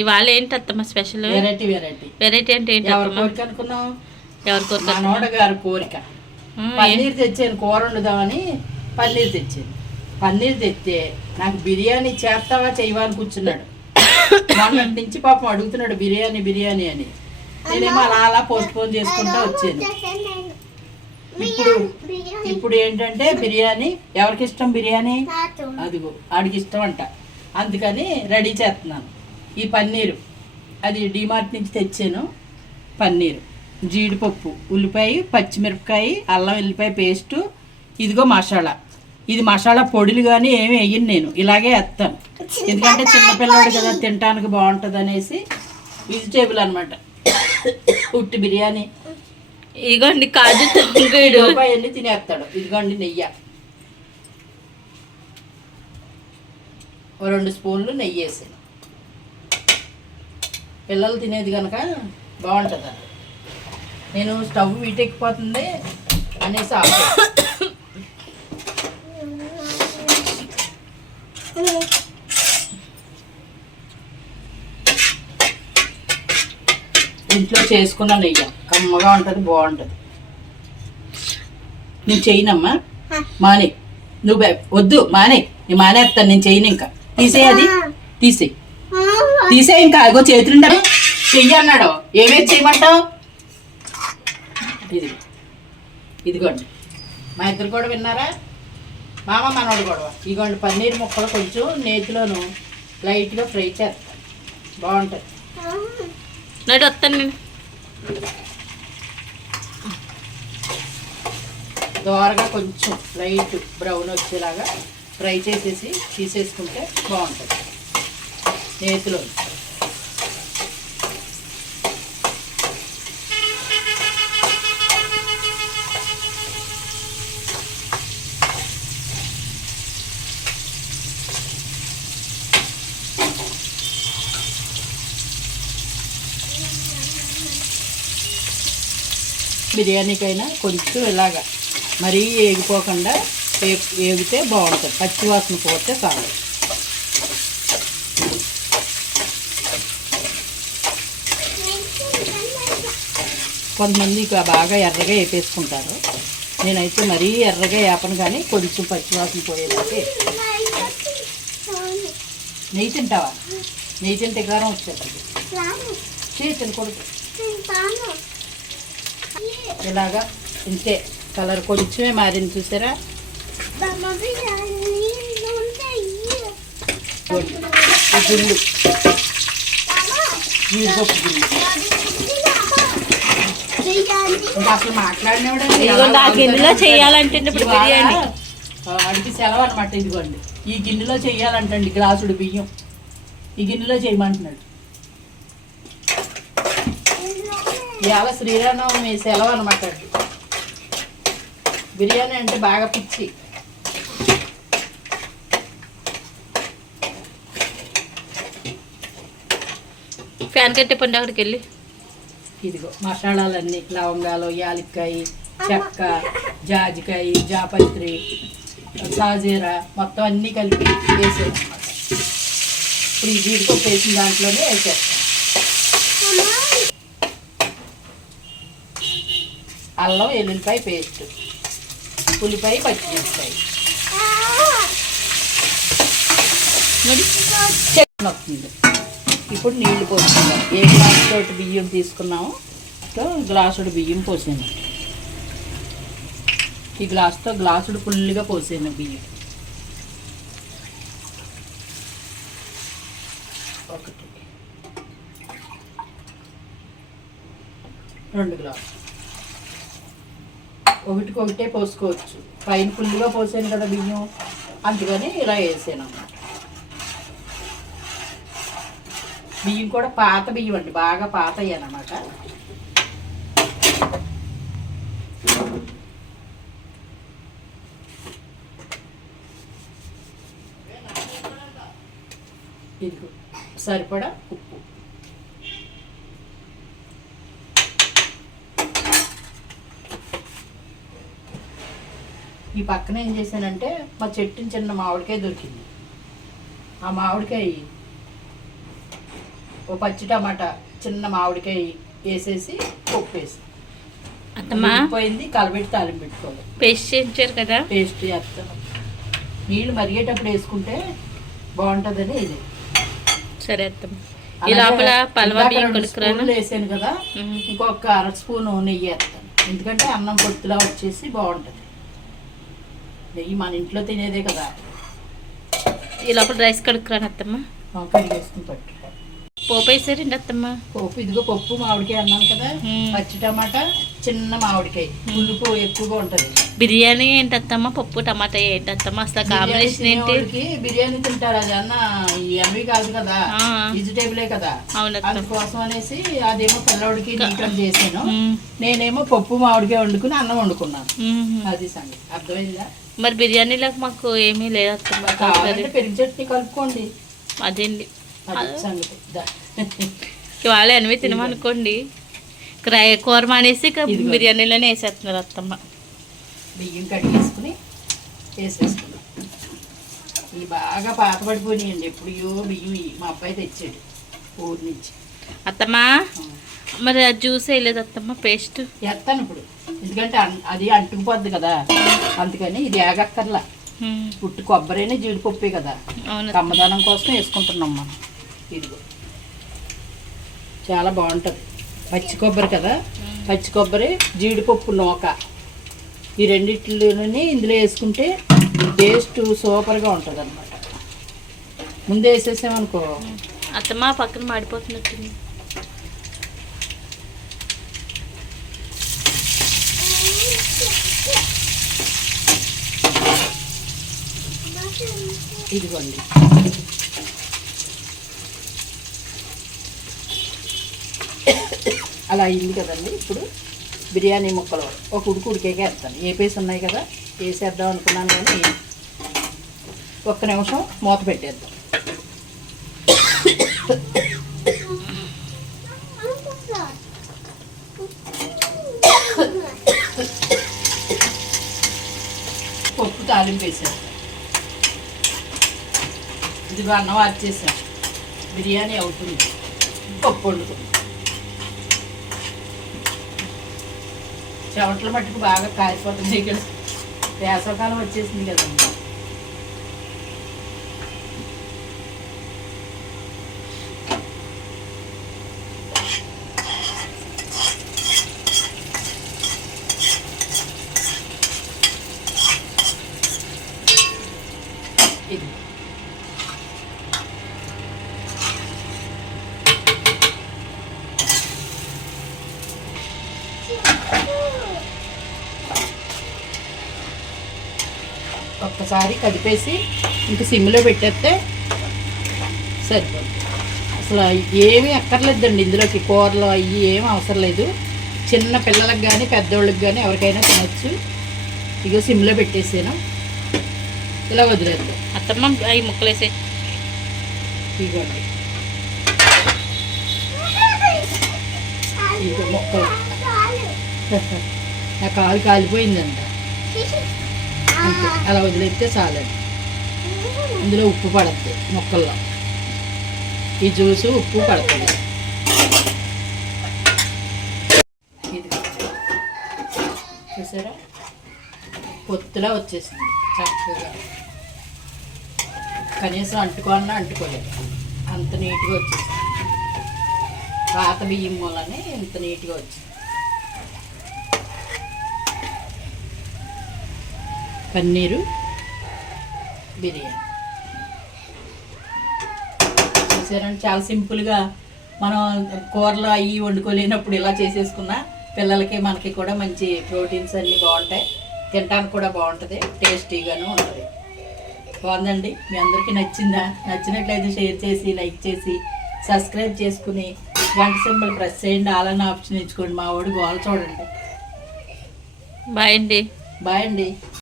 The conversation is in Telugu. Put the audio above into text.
ఇవాళ ఏంటి అత్తమ్మ స్పెషల్? వెరైటీ వెరైటీ వెరైటీ అంటే ఏంటి? ఎవరి కోరిక అనుకున్నావు? ఎవరి కోరిక? మనోడ గారి కోరిక. పన్నీర్ తెచ్చాను, కూర వండుదామని పన్నీర్ తెచ్చాను. పన్నీర్ తెస్తే నాకు బిర్యానీ చేస్తావా చేయవా అని కూర్చున్నాడు. మొన్నటి నుంచి పాపం అడుగుతున్నాడు బిర్యానీ బిర్యానీ అని. నేనేమో అలా అలా పోస్ట్ పోన్ చేసుకుంటా వచ్చాను. ఇప్పుడు ఏంటంటే బిర్యానీ ఎవరికి ఇష్టం? బిర్యానీ అదిగో ఆడికి ఇష్టం అంట. అందుకని రెడీ చేస్తున్నాను. ఈ పన్నీరు అది డిమార్ట్ నుంచి తెచ్చాను. పన్నీరు, జీడిపప్పు, ఉల్లిపాయ, పచ్చిమిరపకాయ, అల్లం వెల్లిపాయ పేస్టు, ఇదిగో మసాలా. ఇది మసాలా పొడులు కానీ ఏమి వేయను, నేను ఇలాగే వేస్తాను. ఎందుకంటే చిన్నపిల్లాడు కదా, తినడానికి బాగుంటుంది అనేసి. వెజిటేబుల్ అనమాట, ఉట్టి బిర్యానీ. ఇదిగోండి కాజు అవన్నీ తినేస్తాడు. ఇదిగోండి నెయ్యి, 2 స్పూన్లు నెయ్యి వేసాను. పిల్లలు తినేది కనుక బాగుంటుంది. నేను స్టవ్ వీటెక్కిపోతుంది అనేసి ఆపేది. ఇంట్లో చేసుకున్న నెయ్యి కమ్మగా ఉంటుంది, బాగుంటుంది. నేను చేయనమ్మా, మానే. నువ్వు వద్దు, మానే. నేను మానేస్తాను, నేను చేయను. ఇంకా తీసేయి, అది తీసే. ఇంకా అగో చేతులుండ చెయ్యి అన్నాడు. ఏమేమి చేయమంటావు? ఇదిగోండి, మా ఇద్దరు కూడా విన్నారా? మామ మనోడు గొడవ. ఇదిగోండి పన్నీర్ ముక్కలు కొంచెం నేతిలోను లైట్గా ఫ్రై చేస్తాను, బాగుంటుంది. నడు వస్తాను నేను. దోరగా కొంచెం లైట్ బ్రౌన్ వచ్చేలాగా ఫ్రై చేసేసి తీసేసుకుంటే బాగుంటుంది నేతిలో. బిర్యానీకైనా కొంచెం ఇలాగా మరీ ఏగిపోకుండా ఏగితే బాగుంటుంది. పచ్చివాసన పోతే చాలు. కొంతమంది ఇక బాగా ఎర్రగా వేపేసుకుంటారు. నేనైతే మరీ ఎర్రగా వేపను, కానీ కొంచెం పచ్చివాసన పోయేదాకా. నెయ్యి తింటావా? నెయ్యి తింటే కారం వచ్చేస్తుంది. తినకూడదు. ఇలాగా ఇంతే. కలర్ కొంచెమే మారింది, చూసారా? గుళ్ళు, జీడిపప్పు గుళ్ళు. ఇంకా అసలు మాట్లాడినవాడు గిన్నెలో చెయ్యాలంటే ఇప్పుడు బిర్యానీ అడిగి సెలవు అనమాట. ఇదిగోండి, ఈ గిన్నెలో చెయ్యాలంటండి. గ్లాసుడు బియ్యం ఈ గిన్నెలో చేయమంటున్నాడు. ఇవాళ శ్రీరామనవమి సెలవు అనమాట. బిర్యానీ అంటే బాగా పిచ్చి. ఫ్యాన్ కట్టే పండు అక్కడికి వెళ్ళి. ఇదిగో మసాలాలన్నీ, లవంగాలు, యాలక్కాయ, చెక్క, జాజికాయ, జాపత్రి, సాజీరా మొత్తం అన్నీ కలిపి వేసాను అనమాట. ఇప్పుడు ఈ జీడిపప్పు వేసిన దాంట్లోనే వేసేస్తాను. అల్లం వెల్లుల్లిపాయ పేస్ట్, ఉల్లిపాయ, పచ్చిమిరపకాయ వస్తుంది. ఇప్పుడు నీళ్లు పోసుకుందాం. ఏ గ్లాస్ తోటి బియ్యం తీసుకున్నామో గ్లాసుడు బియ్యం పోసాను. ఈ గ్లాసుతో గ్లాసుడు ఫుల్గా పోసాను బియ్యం. 2 గ్లాసులు. ఒకటికొకటే పోసుకోవచ్చు. పైన ఫుల్గా పోసాను కదా బియ్యం, అందుకని ఇలా వేసాను అన్నమాట. బియ్యం కూడా పాత బియ్యం అండి, బాగా పాత అయ్యానమాట. ఇదిగో సరిపడా ఉప్పు. ఈ పక్కన ఏం చేశానంటే మా చెట్టుని చిన్న మామిడికాయ దొరికింది. ఆ మామిడికాయ ఓ పచ్చి టమాటా చిన్న మామిడికాయ వేసేసి పప్పు వేసి అత్తమ్మ పోయింది, కలబెట్టి తాలింపు పెట్టుకోవాలి. పేస్ట్ చేయించారు కదా, పేస్ట్ చేస్తాను. నీళ్ళు మరిగేటప్పుడు వేసుకుంటే బాగుంటుందని ఇది. సరే అత్తమ్మ. ఈ లోపల పలవా బియ్యం కొడుకురాను వేసాను కదా, ఇంకొక 1/2 స్పూన్ నెయ్యి వేస్తాను. ఎందుకంటే అన్నం పొత్తులా వచ్చేసి బాగుంటుంది. నెయ్యి మన ఇంట్లో తినేదే కదా. ఈ లోపల రైస్ కడుక్కురాను అత్తమ్మ. కడిగేసుకుని పట్టు. పోపు వేసారండి అత్తమ్మ. పప్పు ఇదిగో పప్పు మామిడికాయ అన్నాను కదా, పచ్చి టమాటా చిన్న మామిడికాయ, పులుపు ఎక్కువగా ఉంటది. బిర్యానీ ఏంటి అత్తమ్మ, పప్పు టమాటా ఏంటి అత్తమ్మ, అసలు కాంబినేషన్ ఏంటి? బిర్యానీ తింటారు అది అన్న, అవి కాదు కదా, వెజిటేబులే కదా. అందుకోసం అనేసి అదేమో పిల్లవాడికి నీకం చేసాను, నేనేమో పప్పు మామిడికాయ వండుకుని అన్నం వండుకున్నాను. అది సంగతి అర్థమైందా? మరి బిర్యానీలకు మాకు ఏమీ లేదు అత్తమ్మ. కావాలంటే పెరుగు చట్నీ కలుపుకోండి. అదేండి సంగతి. ఇవాళ ఎనిమిది తినమనుకోండి, కూర మానేసి బిర్యానీలోనే వేసేస్తున్నారు అత్తమ్మ. బియ్యం కడిగేసుకుని వేసేసుకున్నాం. ఇవి బాగా పాత పడిపోయినాయండి. ఎప్పుడో బియ్యం మా అబ్బాయి తెచ్చాడు ఊరి నుంచి. అత్తమ్మ మరి ఆ జ్యూస్ వేయలేదు అత్తమ్మ, పేస్ట్ వేస్తాను ఇప్పుడు, ఎందుకంటే అది అంటుకుపోద్ది కదా, అందుకని ఇది ఏగక్కర్లా. పుట్టు కొబ్బరిని జీడిపప్పే కదా, కమ్మదానం కోసం వేసుకుంటున్నాం మనం. ఇదిగో చాలా బాగుంటుంది. పచ్చి కొబ్బరి కదా, పచ్చి కొబ్బరి జీడిపప్పు నూక, ఈ రెండిట్లోని ఇందులో వేసుకుంటే టేస్ట్ సూపర్గా ఉంటుంది అన్నమాట. ముందే వేసేసామనుకో అత్తమ్మ పక్కన మాడిపోతున్నట్టుంది. ఇదిగోండి, అలా అయింది కదండి. ఇప్పుడు బిర్యానీ ముక్కలు ఒక ఉడికేకే వేస్తాను. ఏ పీస్ ఉన్నాయి కదా, వేసేద్దాం అనుకున్నాను కానీ ఒక్క నిమిషం మూత పెట్టేద్దాం. పప్పు తాలింపు వేసాను. ఇదిగో అన్నం వచ్చేసాం, బిర్యానీ అవుతుంది. పప్పు వండుతుంది. చెమటల మట్టుకు బాగా కాలిపోతుంది ఇక్కడ, వేసవకాలం వచ్చేసింది కదండి. ఇది ఒక్కసారి కదిపేసి ఇంక సిమ్లో పెట్టేస్తే సరిపోతుంది. అసలు ఏమీ అక్కర్లేదండి ఇందులోకి, కూరలు అవి ఏమీ అవసరం లేదు. చిన్న పిల్లలకు కానీ పెద్దోళ్ళకి కానీ ఎవరికైనా తినచ్చు. ఇగో సిమ్లో పెట్టేసాను, ఇలా వదిలేద్దాం. అత్తమ్మ అవి ముక్కలు వేసే ఇదిగోండి, ఇదిగో ముక్కలు. నా కాలు కాలిపోయిందంట, అంతే అలా వదిలేస్తే చాలండి. ఇందులో ఉప్పు పడుతుంది ముక్కల్లో, ఈ జ్యూసు ఉప్పు పడుతుంది. ఇది చూసారా, పొత్తులా వచ్చేసింది చక్కగా. కనీసం అంటుకోవాలన్నా అంటుకోలేదు, అంత నీట్గా వచ్చేసింది. పాత బియ్యం మూలనే ఇంత నీట్గా వచ్చింది. పన్నీరు బిర్యానీ చూసారంటే చాలా సింపుల్గా మనం కూరలు అవి వండుకోలేనప్పుడు ఇలా చేసేసుకున్నా పిల్లలకి మనకి కూడా మంచి ప్రోటీన్స్ అన్నీ బాగుంటాయి, తినడానికి కూడా బాగుంటుంది, టేస్టీగాను ఉంటుంది. బాగుందండి. మీ అందరికీ నచ్చిందా? నచ్చినట్లయితే షేర్ చేసి లైక్ చేసి సబ్స్క్రైబ్ చేసుకుని గంట సింబల్ ప్రెస్ చేయండి. అలానే ఆప్షన్ ఇచ్చుకోండి. మా వాడు గోల చూడండి. బాయ్ అండి. బాయ్ అండి.